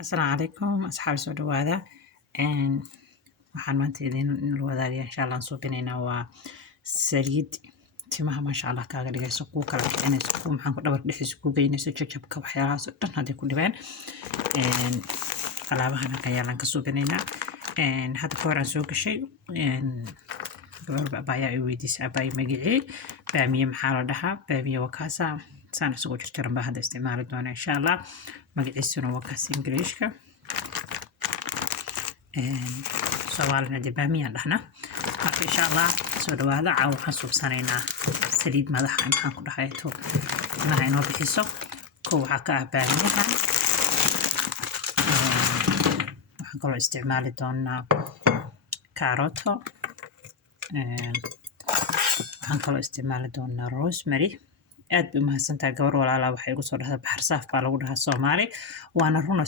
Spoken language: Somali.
السلام عليكم أصحاب soo dhawaada waxaan maanta idin wadaagaya insha Allah suubinayna waa saliid timaha ma sha Allah kaaga dhigayso ku kala kicinayso ku maxaan ku dhabar dhixis ku geynayso jajabka waxyaalahaas oo dhan hadii ku dhibeen alaabahan ayaan ka suubinayna hadda ka hor aan soo gashay gabar baa ay weydiisay abay magicii baamiye maxaa la dhahaa baamiye wakaasa saan isugu jirtiran baa hadda isticmaali doona insha Allah magaciisuna waa kaas Ingiriiska Soomaalina dib baamiye dhahna marka insha Allah soo dhawaada caaw waxaan suubsanaynaa saliid madaxa maxaan ku dhahayo timaha inoo bixiso ko waxa ka ah baamiyaha waxaan kaloo isticmaali doonaa kaaroto waxaan kaloo isticmaali doonaa rosemary aad u mahadsantahay gabar walaalaha waxay ugu soo dhahdaa baxar saaf baa lagu dhahaa Soomaali waana run